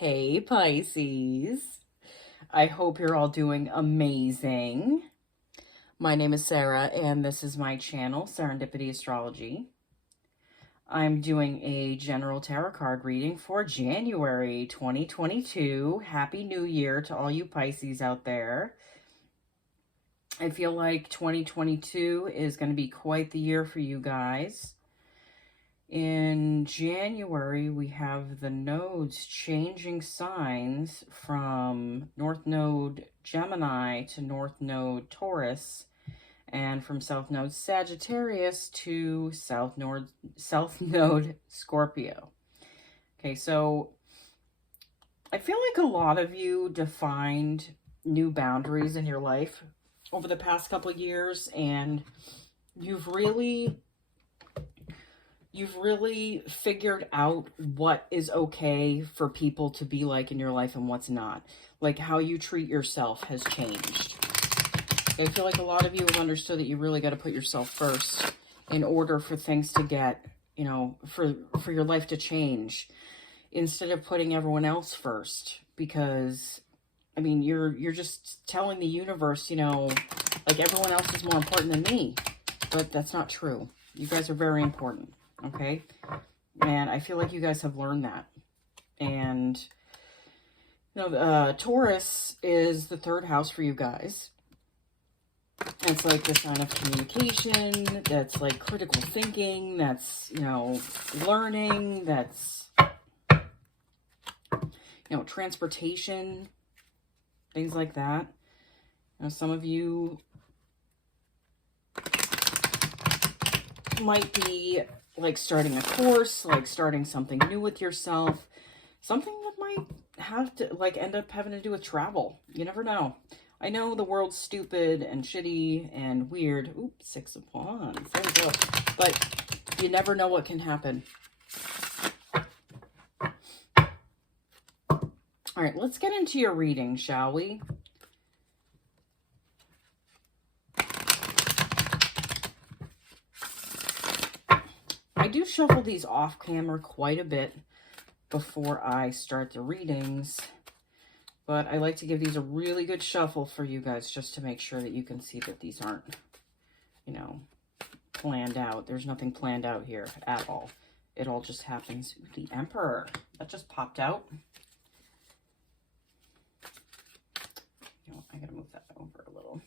Hey Pisces, I hope you're all doing amazing. My name is Sarah and this is my channel, Serendipity Astrology. I'm doing a general tarot card reading for January 2022. Happy New Year to all you Pisces out there. I feel like 2022 is going to be quite the year for you guys. In January, we have the nodes changing signs from North Node Gemini to North Node Taurus, and from South Node Sagittarius to South Node Scorpio. Okay, so I feel like a lot of you defined new boundaries in your life over the past couple of years, and you've really figured out what is okay for people to be like in your life and what's not. Like how you treat yourself has changed. I feel like a lot of you have understood that you really got to put yourself first in order for things to get, you know, for your life to change, instead of putting everyone else first. Because, I mean, you're just telling the universe, you know, like everyone else is more important than me. But that's not true. You guys are very important. Okay, and I feel like you guys have learned that. And you know, Taurus is the third house for you guys. It's like the sign of communication. That's like critical thinking. That's, you know, learning. That's, you know, transportation, things like that. You know, some of you might be like starting a course, like starting something new with yourself, something that might have to like end up having to do with travel. You never know. I know the world's stupid and shitty and weird. Oops, 6 of Wands. There we go. But you never know what can happen. All right, let's get into your reading, shall we? I do shuffle these off camera quite a bit before I start the readings, but I like to give these a really good shuffle for you guys just to make sure that you can see that these aren't, you know, planned out. There's nothing planned out here at all. It all just happens. The Emperor, that just popped out. You know, I gotta move that over a little.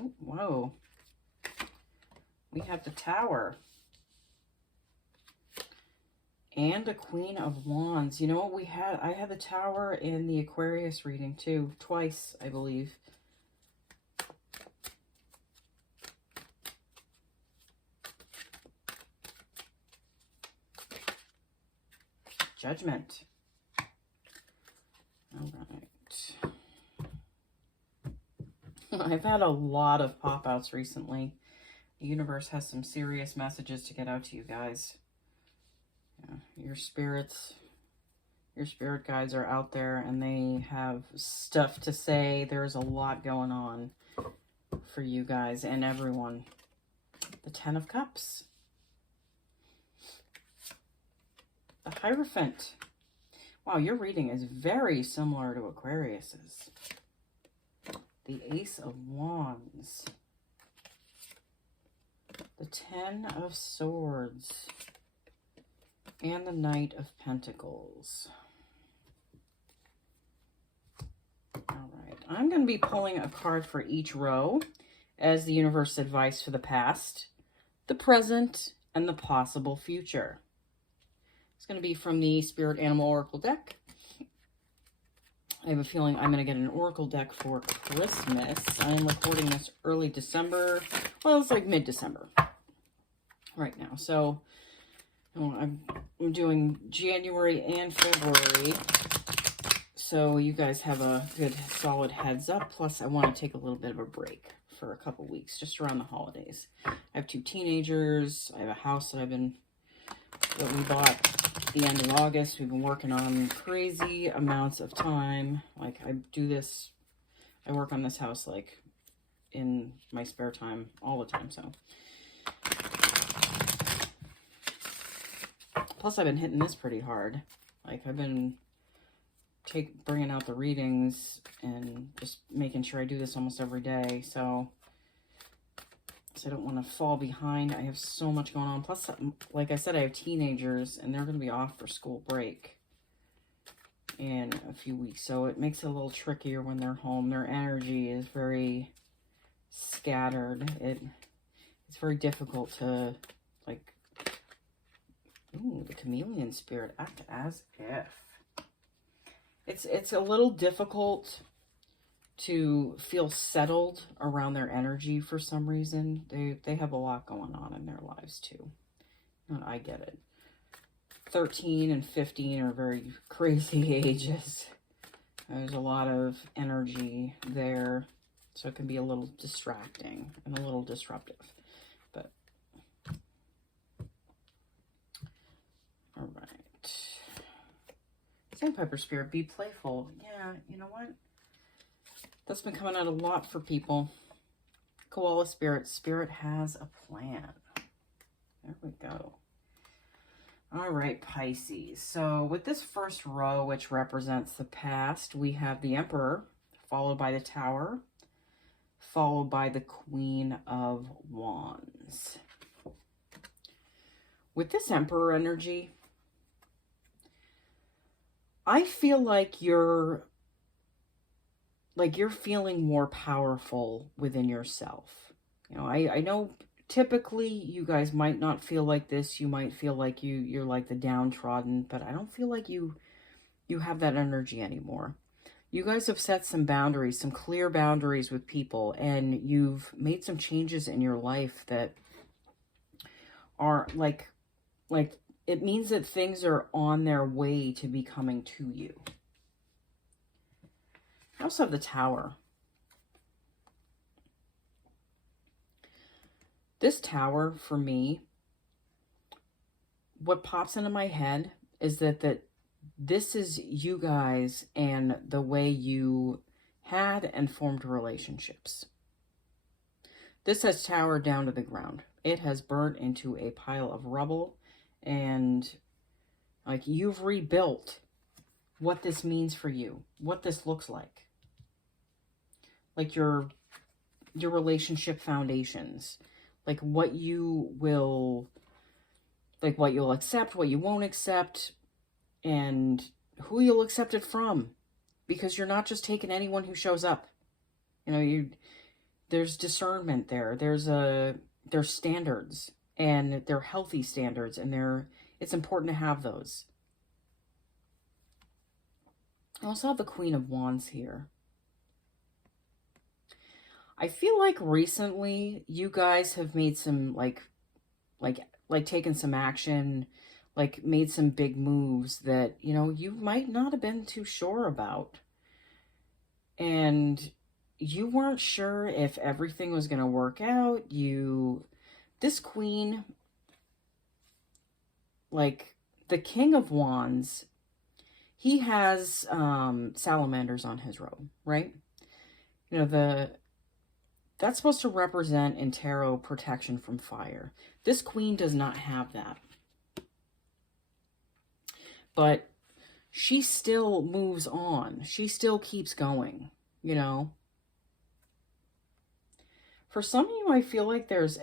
Oh, whoa. We have the Tower. And a Queen of Wands. You know what we had? I had the Tower in the Aquarius reading too. Twice, I believe. Judgment. All right. I've had a lot of pop-outs recently. The universe has some serious messages to get out to you guys. Yeah, your spirit guides are out there and they have stuff to say. There's a lot going on for you guys and everyone. The 10 of Cups. The Hierophant. Wow, your reading is very similar to Aquarius's. The Ace of Wands. The 10 of Swords. And the Knight of Pentacles. All right. I'm going to be pulling a card for each row as the universe advice for the past, the present, and the possible future. It's going to be from the Spirit Animal Oracle deck. I have a feeling I'm going to get an Oracle deck for Christmas. I am recording this early December. Well, it's like mid-December right now. So I'm doing January and February. So you guys have a good solid heads up. Plus, I want to take a little bit of a break for a couple weeks just around the holidays. I have 2 teenagers. I have a house that we bought the end of August. We've been working on crazy amounts of time. Like I work on this house like in my spare time all the time. So Plus, I've been hitting this pretty hard. Like, I've been bringing out the readings and just making sure I do this almost every day. So I don't want to fall behind. I have so much going on. Plus, like I said, I have teenagers, and they're going to be off for school break in a few weeks. So it makes it a little trickier when they're home. Their energy is very scattered. It's very difficult to, like, ooh, the chameleon spirit, act as if. It's a little difficult to feel settled around their energy for some reason. They have a lot going on in their lives too. And I get it. 13 and 15 are very crazy ages. There's a lot of energy there, so it can be a little distracting and a little disruptive. But all right. Sandpiper spirit, be playful. Yeah, you know what? That's been coming out a lot for people. Koala spirit. Spirit has a plan. There we go. All right, Pisces. So with this first row, which represents the past, we have the Emperor, followed by the Tower, followed by the Queen of Wands. With this Emperor energy, I feel like you're feeling more powerful within yourself. You know, I know typically you guys might not feel like this. You might feel like you're like the downtrodden, but I don't feel like you have that energy anymore. You guys have set some boundaries, some clear boundaries with people, and you've made some changes in your life that are like it means that things are on their way to be coming to you. I also have the Tower. This Tower, for me, what pops into my head is that this is you guys and the way you had and formed relationships. This has towered down to the ground. It has burnt into a pile of rubble, and like you've rebuilt what this means for you, what this looks like your relationship foundations, like what you will, like what you'll accept, what you won't accept, and who you'll accept it from, because you're not just taking anyone who shows up. You know, there's discernment there. There's standards, and they're healthy standards, and it's important to have those. I also have the Queen of Wands here. I feel like recently you guys have made some like taken some action, like made some big moves that, you know, you might not have been too sure about. And you weren't sure if everything was going to work out. This queen, like the King of Wands, he has salamanders on his robe, right? You know, that's supposed to represent in tarot protection from fire. This queen does not have that. But she still moves on. She still keeps going, you know. For some of you, I feel like there's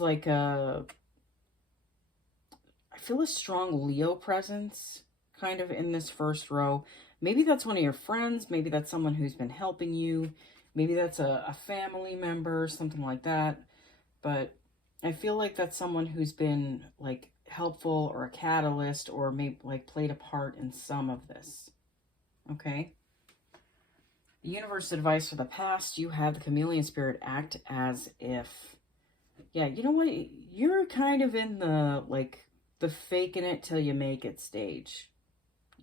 like I feel a strong Leo presence kind of in this first row. Maybe that's one of your friends. Maybe that's someone who's been helping you. Maybe that's a family member, something like that. But I feel like that's someone who's been like helpful or a catalyst, or maybe like played a part in some of this. Okay. The universe advice for the past, you have the chameleon spirit, act as if. Yeah, you know what? You're kind of in the faking it till you make it stage.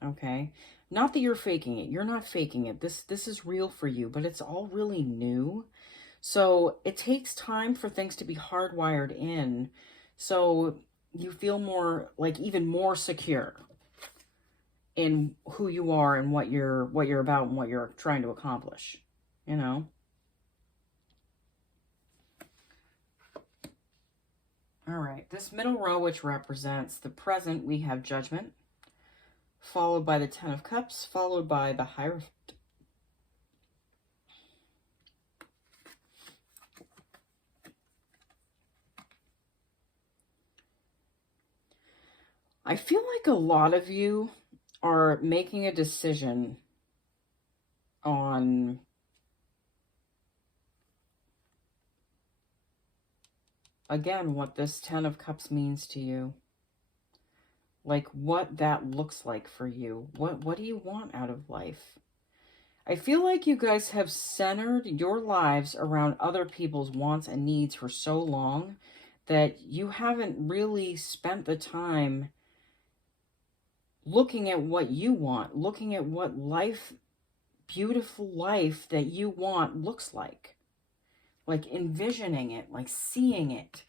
Okay. Not that you're faking it. You're not faking it. This is real for you, but it's all really new. So it takes time for things to be hardwired in. So you feel more, like even more secure in who you are and what you're about and what you're trying to accomplish, you know? All right, this middle row, which represents the present, we have Judgment, followed by the Ten of Cups, followed by the Hierophant. I feel like a lot of you are making a decision on again what this Ten of Cups means to you. Like what that looks like for you. What do you want out of life? I feel like you guys have centered your lives around other people's wants and needs for so long that you haven't really spent the time looking at what you want, looking at what life, beautiful life that you want looks like envisioning it, like seeing it.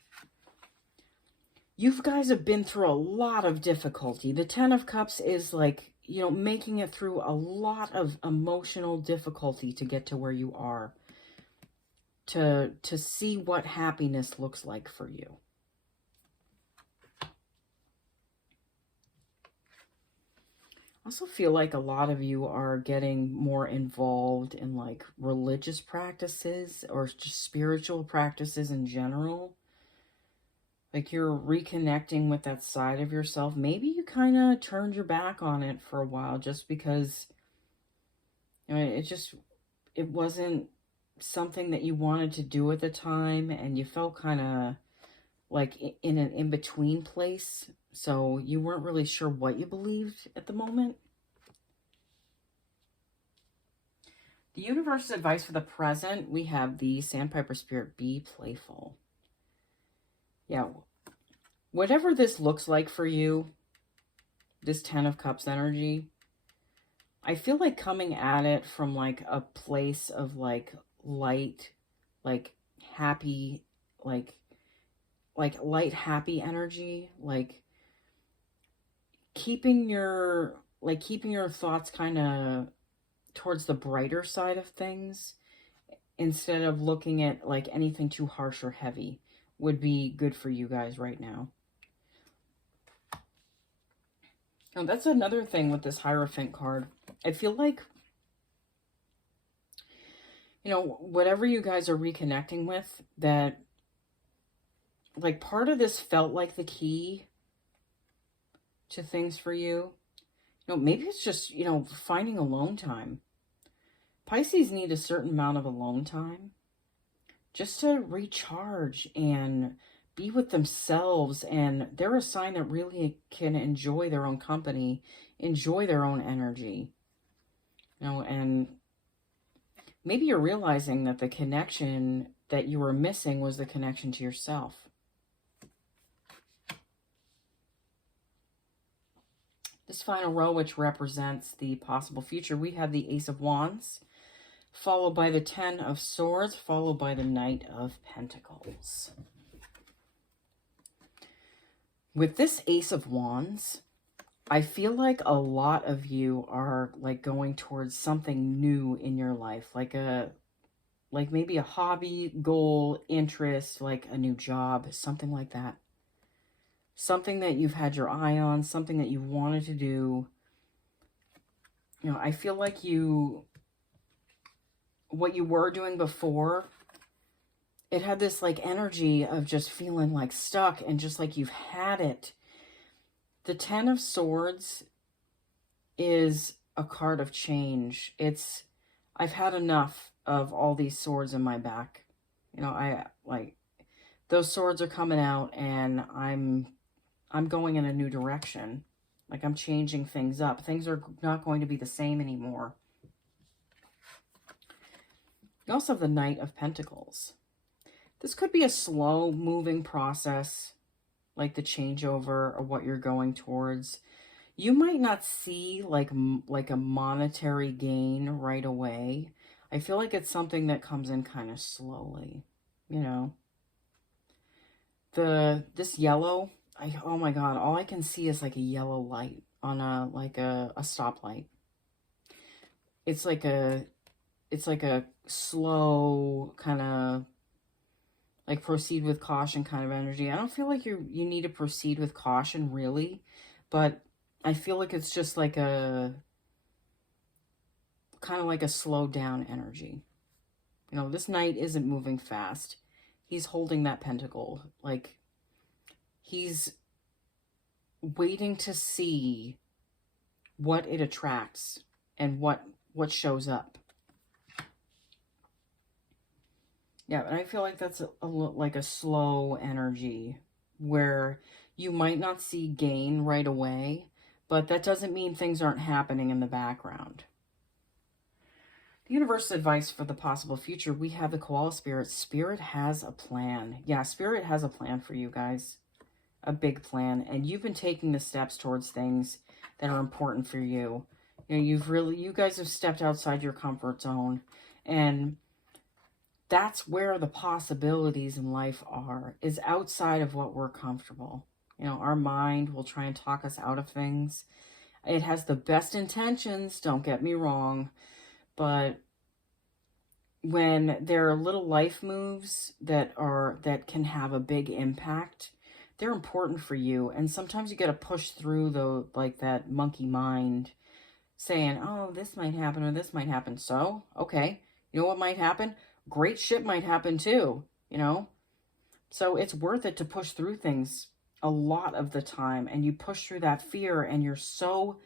You guys have been through a lot of difficulty. The Ten of Cups is like, you know, making it through a lot of emotional difficulty to get to where you are, to see what happiness looks like for you. I also feel like a lot of you are getting more involved in like religious practices or just spiritual practices in general. Like you're reconnecting with that side of yourself. Maybe you kind of turned your back on it for a while just because, you know, it wasn't something that you wanted to do at the time, and you felt kind of like in an in-between place. So you weren't really sure what you believed at the moment. The universe's advice for the present, we have the Sandpiper Spirit, be playful. Yeah, whatever this looks like for you, this Ten of Cups energy, I feel like coming at it from like a place of like light, like happy, like light, happy energy, like keeping your thoughts kind of towards the brighter side of things instead of looking at like anything too harsh or heavy would be good for you guys right now. Now, that's another thing with this Hierophant card. I feel like, you know, whatever you guys are reconnecting with, that like part of this felt like the key to things for you. You know, maybe it's just, you know, finding alone time. Pisces need a certain amount of alone time just to recharge and be with themselves. And they're a sign that really can enjoy their own company, enjoy their own energy. You know, and maybe you're realizing that the connection that you were missing was the connection to yourself. This final row, which represents the possible future, we have the Ace of Wands, followed by the Ten of Swords, followed by the Knight of Pentacles. With this Ace of Wands, I feel like a lot of you are like going towards something new in your life, like maybe a hobby, goal, interest, like a new job, something like that. Something that you've had your eye on, something that you wanted to do. You know, I feel like what you were doing before, it had this like energy of just feeling like stuck and just like you've had it. The Ten of Swords is a card of change. I've had enough of all these swords in my back. You know, I like those swords are coming out, and I'm going in a new direction. Like I'm changing things up. Things are not going to be the same anymore. You also have the Knight of Pentacles. This could be a slow moving process, like the changeover of what you're going towards. You might not see like a monetary gain right away. I feel like it's something that comes in kind of slowly, you know. This yellow, oh my god, all I can see is like a yellow light on a stoplight. It's like a slow kind of like proceed with caution kind of energy. I don't feel like you need to proceed with caution really, but I feel like it's just like a kind of like a slow down energy. You know, this knight isn't moving fast. He's holding that pentacle. Like, he's waiting to see what it attracts and what shows up. Yeah, and I feel like that's like a slow energy where you might not see gain right away, but that doesn't mean things aren't happening in the background. The universe advice for the possible future, we have the koala spirit. Spirit has a plan. Yeah, spirit has a plan for you guys. A big plan. And you've been taking the steps towards things that are important for you. You know, you guys have stepped outside your comfort zone. And that's where the possibilities in life are, is outside of what we're comfortable. You know, our mind will try and talk us out of things. It has the best intentions, don't get me wrong. But when there are little life moves that can have a big impact, they're important for you. And sometimes you got to push through that monkey mind saying, oh, this might happen or this might happen. So, okay, you know what might happen? Great shit might happen too, you know? So it's worth it to push through things a lot of the time. And you push through that fear and you're so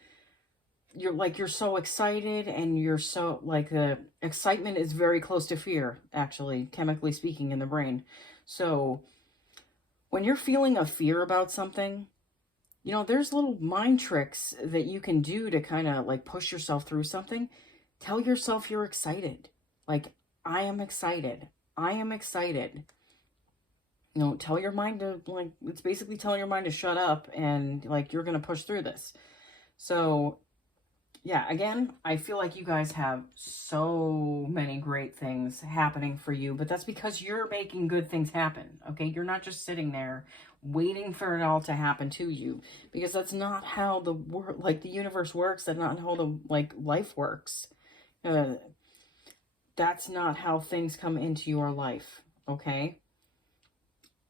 excited, and you're so like, the excitement is very close to fear, actually, chemically speaking, in the brain. So when you're feeling a fear about something, you know, there's little mind tricks that you can do to kind of like push yourself through something. Tell yourself you're excited. Like, I am excited. I am excited. You know, tell your mind to, like, it's basically telling your mind to shut up and like, you're going to push through this. So yeah, again, I feel like you guys have so many great things happening for you, but that's because you're making good things happen, okay? You're not just sitting there waiting for it all to happen to you, because that's not how the universe works. That's not how life works. That's not how things come into your life, okay?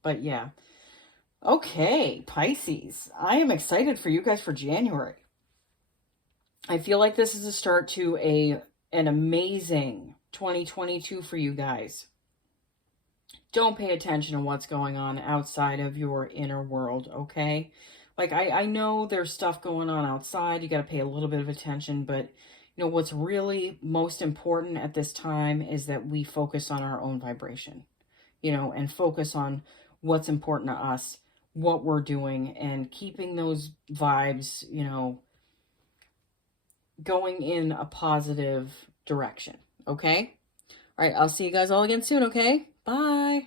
But yeah. Okay, Pisces. I am excited for you guys for January. I feel like this is a start to an amazing 2022 for you guys. Don't pay attention to what's going on outside of your inner world, okay? Like, I know there's stuff going on outside. You got to pay a little bit of attention, but you know, what's really most important at this time is that we focus on our own vibration, you know, and focus on what's important to us, what we're doing, and keeping those vibes, you know, going in a positive direction, okay? All right, I'll see you guys all again soon, okay? Bye.